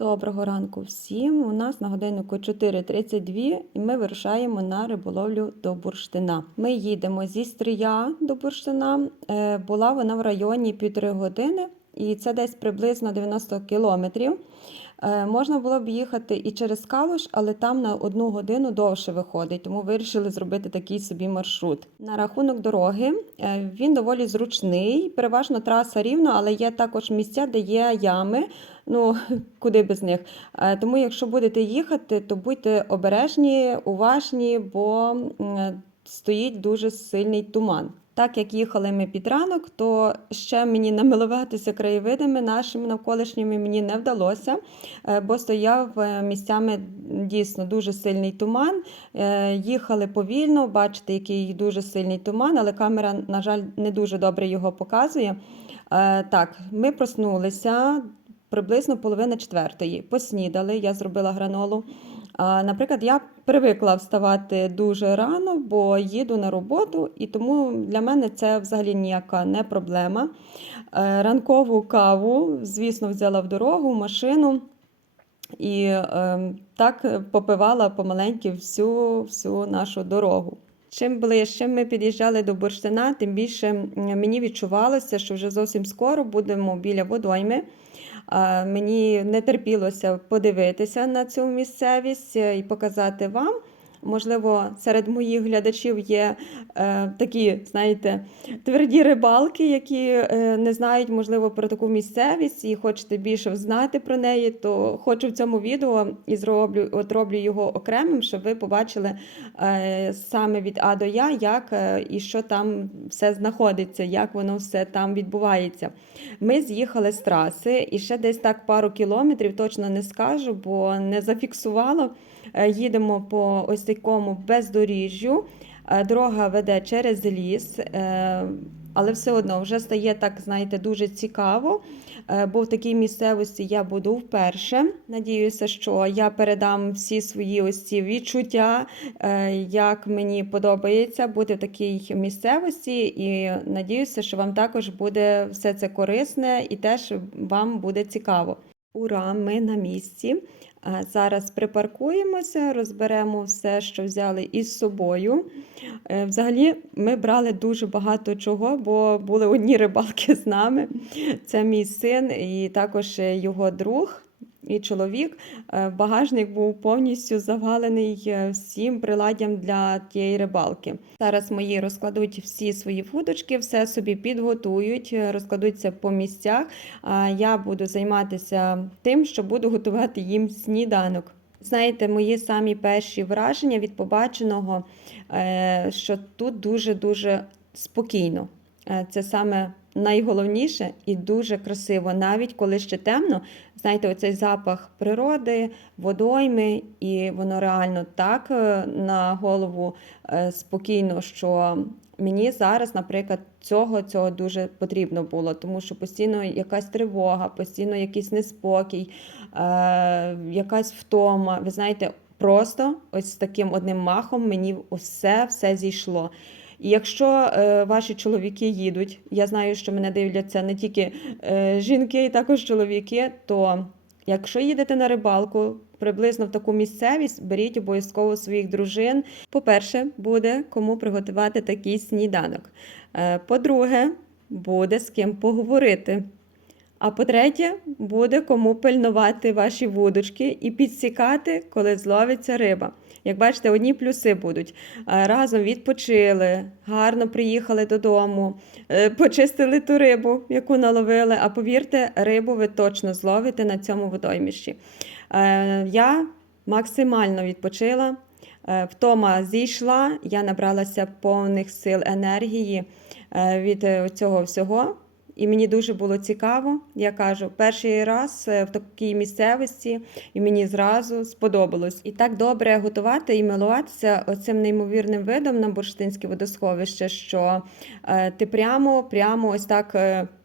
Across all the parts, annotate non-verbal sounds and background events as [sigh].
Доброго ранку всім. У нас на годиннику 4.32 і ми вирушаємо на риболовлю до бурштина. Ми їдемо зі Стрия до бурштина. Е, Була вона в районі півтори години, і це десь приблизно 90 кілометрів. Е, Можна було б їхати і через Калуш, але там на одну годину довше виходить, тому вирішили зробити такий собі маршрут. На рахунок дороги е, він доволі зручний, переважно траса рівна, але є також місця, де є ями. Ну, [laughs] куди без них. Е, Тому, якщо будете їхати, то будьте обережні, уважні, бо стоїть дуже сильний туман. Так як їхали ми під ранок, то ще мені намилуватися краєвидами нашими навколишніми мені не вдалося, е, бо стояв е, місцями дійсно дуже сильний туман. Е, Їхали повільно, бачите, який дуже сильний туман, але камера, на жаль, не дуже добре його показує. Так, ми проснулися приблизно половина четвертої. Поснідали, я зробила гранолу. Наприклад, я привикла вставати дуже рано, бо їду на роботу, і тому для мене це взагалі ніяка не проблема. Е, Ранкову каву, звісно, взяла в дорогу, машину. І е, так попивала помаленьки всю, всю нашу дорогу. Чим ближче ми під'їжджали до бурштина, тим більше мені відчувалося, що вже зовсім скоро будемо біля водойми. Мені не терпілося подивитися на цю місцевість е, і показати вам. Можливо, серед моїх глядачів є е, такі, знаєте, тверді рибалки, які е, не знають, можливо, про таку місцевість і хочете більше знати про неї, то хочу в цьому відео і зроблю, от роблю його окремим, щоб ви побачили е, саме від А до Я, як е, і що там все знаходиться, як воно все там відбувається. Ми з'їхали з траси і ще десь так пару кілометрів, точно не скажу, бо не зафіксувало. Е, Їдемо по ось такому бездоріжжю. Е, Дорога веде через ліс, е, але все одно вже стає так, знаєте, дуже цікаво. Бо в такій місцевості я буду вперше. Надіюся, що я передам всі свої ось ці відчуття, як мені подобається бути в такій місцевості, і надіюся, що вам також буде все це корисне і теж вам буде цікаво. Ура, ми на місці. Зараз припаркуємося, розберемо все, що взяли із собою. Е, Взагалі, ми брали дуже багато чого, бо були одні рибалки з нами. Це мій син і також його друг. І чоловік, Е, багажник був повністю завалений е, всім приладдям для тієї рибалки. Зараз мої розкладуть всі свої вудочки, все собі підготують, е, розкладуться по місцях. А я буду займатися тим, що буду готувати їм сніданок. Знаєте, мої самі перші враження від побаченого, що тут дуже-дуже спокійно. Е, Це саме найголовніше і дуже красиво, навіть коли ще темно. Знаєте, оцей запах природи, водойми, і воно реально так е, на голову е, спокійно, що мені зараз, наприклад, цього, цього дуже потрібно було, тому що постійно якась тривога, постійно якийсь неспокій, якась втома. Ви знаєте, просто ось таким одним махом мені усе, все зійшло. І якщо е, ваші чоловіки їдуть, я знаю, що мене дивляться не тільки е, жінки, і також чоловіки, то якщо їдете на рибалку, приблизно в таку місцевість, беріть обов'язково своїх дружин. По-перше, буде кому приготувати такий сніданок. Е, по-друге, буде з ким поговорити. А по-третє, буде кому пильнувати ваші вудочки і підсікати, коли зловиться риба. Як бачите, одні плюси будуть. Е, Разом відпочили, гарно приїхали додому, е, почистили ту рибу, яку наловили. А повірте, рибу ви точно зловите на цьому водойміщі. Е, Я максимально відпочила. Втома зійшла, я набралася повних сил енергії від цього всього. І мені дуже було цікаво. Я кажу, перший раз е, в такій місцевості, і мені зразу сподобалось. І так добре готувати і милуватися оцим неймовірним видом на бурштинське водосховище, що е, ти прямо, прямо ось так.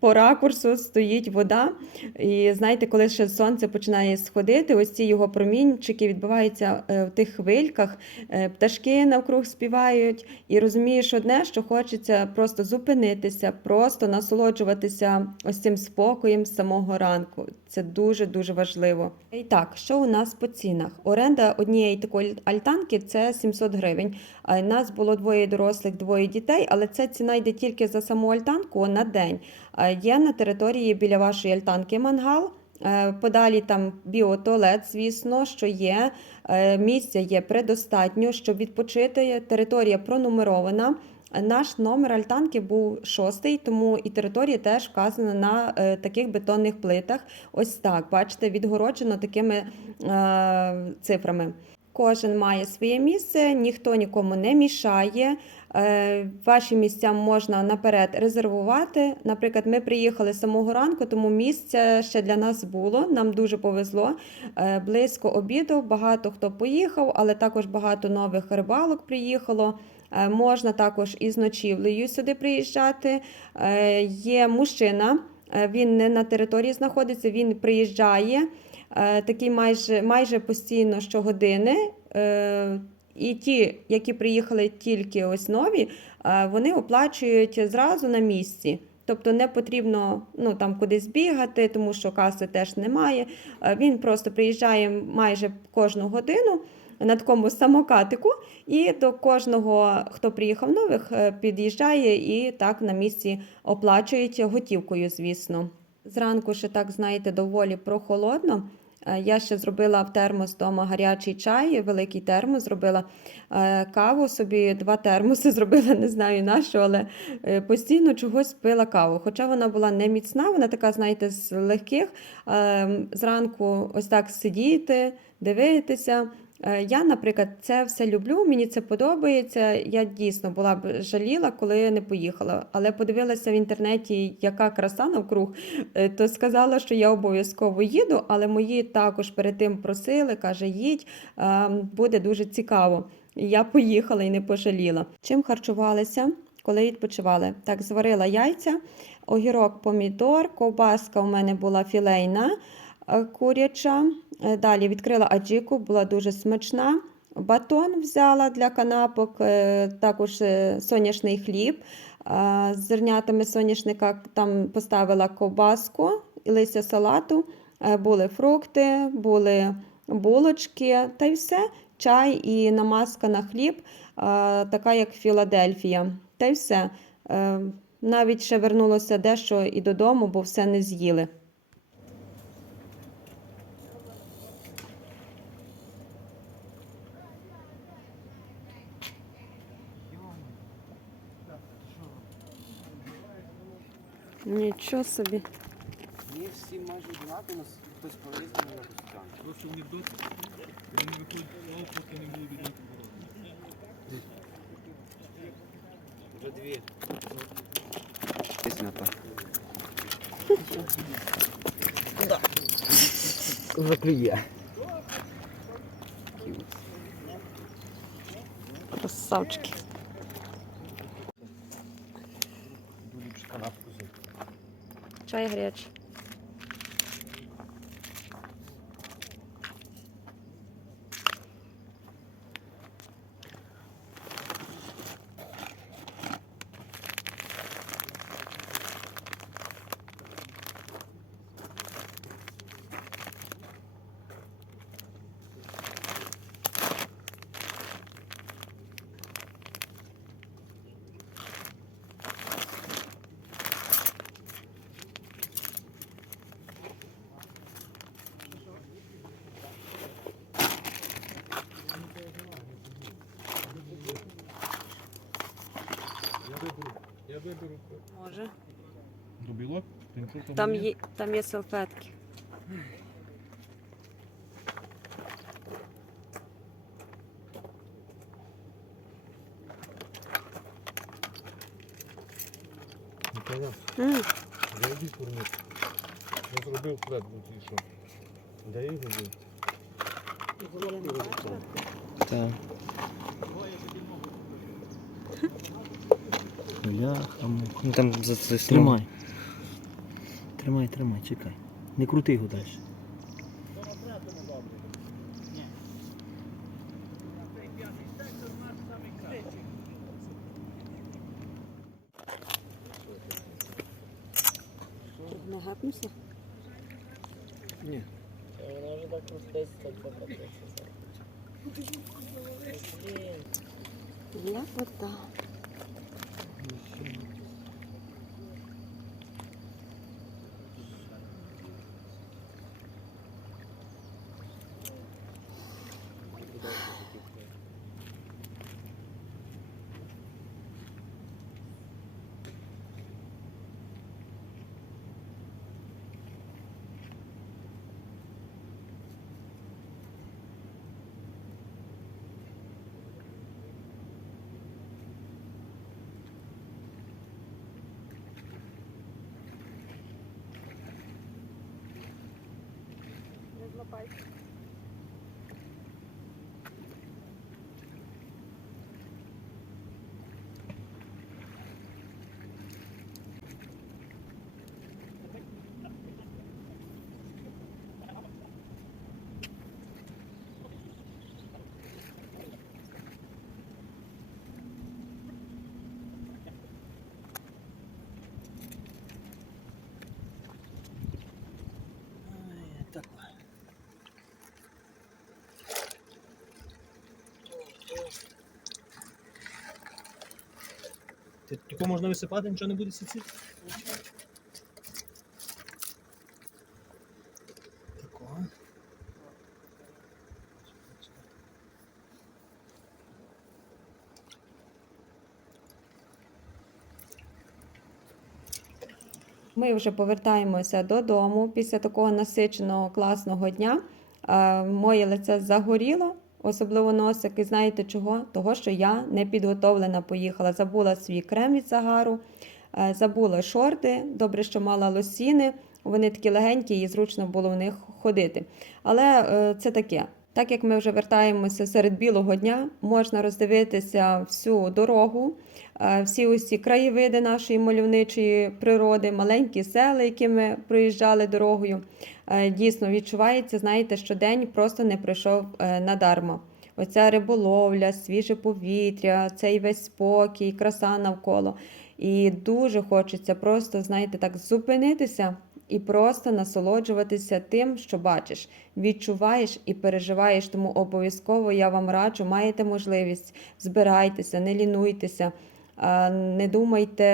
По ракурсу стоїть вода. І знаєте, коли ще сонце починає сходити, ось ці його промінчики відбуваються е, в тих хвильках, е, пташки навкруг співають, і розумієш одне, що хочеться просто зупинитися, просто насолоджуватися ось цим спокоєм з самого ранку. Це дуже дуже важливо. І так, що у нас по цінах? Оренда однієї такої альтанки це 700 гривень. А нас було двоє дорослих, двоє дітей, але це ціна йде тільки за саму альтанку на день. А Є на території біля вашої альтанки мангал. Е, Подалі там біотуалет, звісно, що є. Е, Місця є предостатньо, щоб відпочити. Територія пронумерована. Наш номер альтанки був шостий, тому і територія теж вказана на е, таких бетонних плитах. Ось так, бачите, відгороджено такими е, цифрами. Кожен має своє місце, ніхто нікому не мішає. Е, Ваші місця можна наперед резервувати. Наприклад, ми приїхали самого ранку, тому місце ще для нас було. Нам дуже повезло. Е, Близько обіду багато хто поїхав, але також багато нових рибалок приїхало. Е, Можна також із ночівлею сюди приїжджати. Є мужчина, він не на території знаходиться, він приїжджає такий майже, майже постійно щогодини. Е, І ті, які приїхали тільки ось нові, е, вони оплачують зразу на місці. Тобто не потрібно ну, там кудись бігати, тому що каси теж немає. Е, Він просто приїжджає майже кожну годину на такому самокатику, і до кожного, хто приїхав нових, е, під'їжджає і так на місці оплачують готівкою, звісно. Зранку ще так, знаєте, доволі прохолодно. Е, Я ще зробила в термос вдома гарячий чай, великий термос, зробила е, каву собі, два термоси [laughs] зробила, не знаю на що, але е, постійно чогось пила каву. Хоча вона була не міцна, вона така, знаєте, з легких. Е, Зранку ось так сидіти, дивитися. Е, Я, наприклад, це все люблю, мені це подобається. Я дійсно була б жаліла, коли не поїхала. Але подивилася в інтернеті, яка краса навкруг, е, то сказала, що я обов'язково їду, але мої також перед тим просили, каже, їдь, е, буде дуже цікаво. Я поїхала і не пожаліла. Чим харчувалися, коли відпочивали? Так, зварила яйця, огірок, помідор, ковбаска у мене була філейна куряча. Е, Далі відкрила аджіку, була дуже смачна. Батон взяла для канапок, е, також е, соняшний хліб е, з зернятами соняшника. Там поставила ковбаску і листя салату, е, були фрукти, були булочки та й все. Чай і намазка на хліб, е, така як Філадельфія. Та й все. Е, Навіть ще вернулося дещо і додому, бо все не з'їли. Нічого собі. Ні, всі майже однаково, хтось по-різному якось там. Просто анекдот, вони виходять в лав, поки не було відняти Вже дві. Десь на Заклює. Красавчики. Чай гарячий. Білок? Тимчур Там є, там є салфетки. Ніколя, М, зайди курник. Я зробив плед, бо ті що. Де його був? Так. Бляха, Ну там за це Тримай. Тримай, тримай, чекай. Не крути його далі. Не гепнувся? Ні. Вона вже так крутиться, так. Ляпота. bike. Тако можна висипати, нічого не буде сіці? Ми вже повертаємося додому після такого насиченого класного дня. Е, Моє лице загоріло, особливо носик. І знаєте чого? Того, що я не підготовлена поїхала. Забула свій крем від загару, е, забула шорти. Добре, що мала лосіни. Вони такі легенькі і зручно було в них ходити. Але е, це таке. Так як ми вже вертаємося серед білого дня, можна роздивитися всю дорогу, е, всі ці краєвиди нашої мальовничої природи, маленькі села, які ми проїжджали дорогою. Е, Дійсно відчувається, знаєте, що день просто не пройшов е, надарма. Оця риболовля, свіже повітря, цей весь спокій, краса навколо. І дуже хочеться просто, знаєте, так зупинитися і просто насолоджуватися тим, що бачиш, відчуваєш і переживаєш. Тому обов'язково я вам раджу, маєте можливість, збирайтеся, не лінуйтеся. Не думайте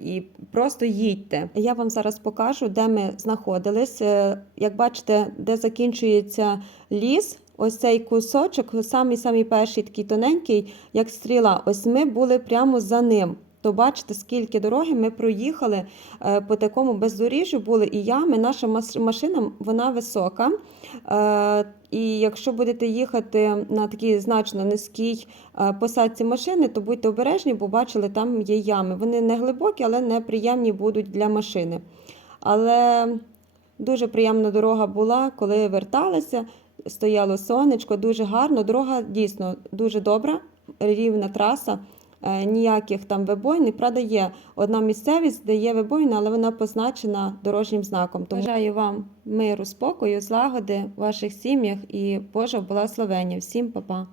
і просто їдьте. Я вам зараз покажу, де ми знаходились. Е, Як бачите, де закінчується ліс, ось цей кусочок, самий самий перший такий тоненький, як стріла. Ось ми були прямо за ним. То бачите, скільки дороги ми проїхали е, по такому бездоріжжю були і ями. Наша машина вона висока. Е, І якщо будете їхати на такій значно низькій е, посадці машини, то будьте обережні, бо бачили, там є ями. Вони не глибокі, але неприємні будуть для машини. Але дуже приємна дорога була, коли верталися. Стояло сонечко, дуже гарно. Дорога дійсно дуже добра, рівна траса. Е, Ніяких там вибоїн. І, Правда, є одна місцевість, де є вибоїна, але вона позначена дорожнім знаком. Тому бажаю вам миру, спокою, злагоди в ваших сім'ях і Божого благословення. Всім па-па!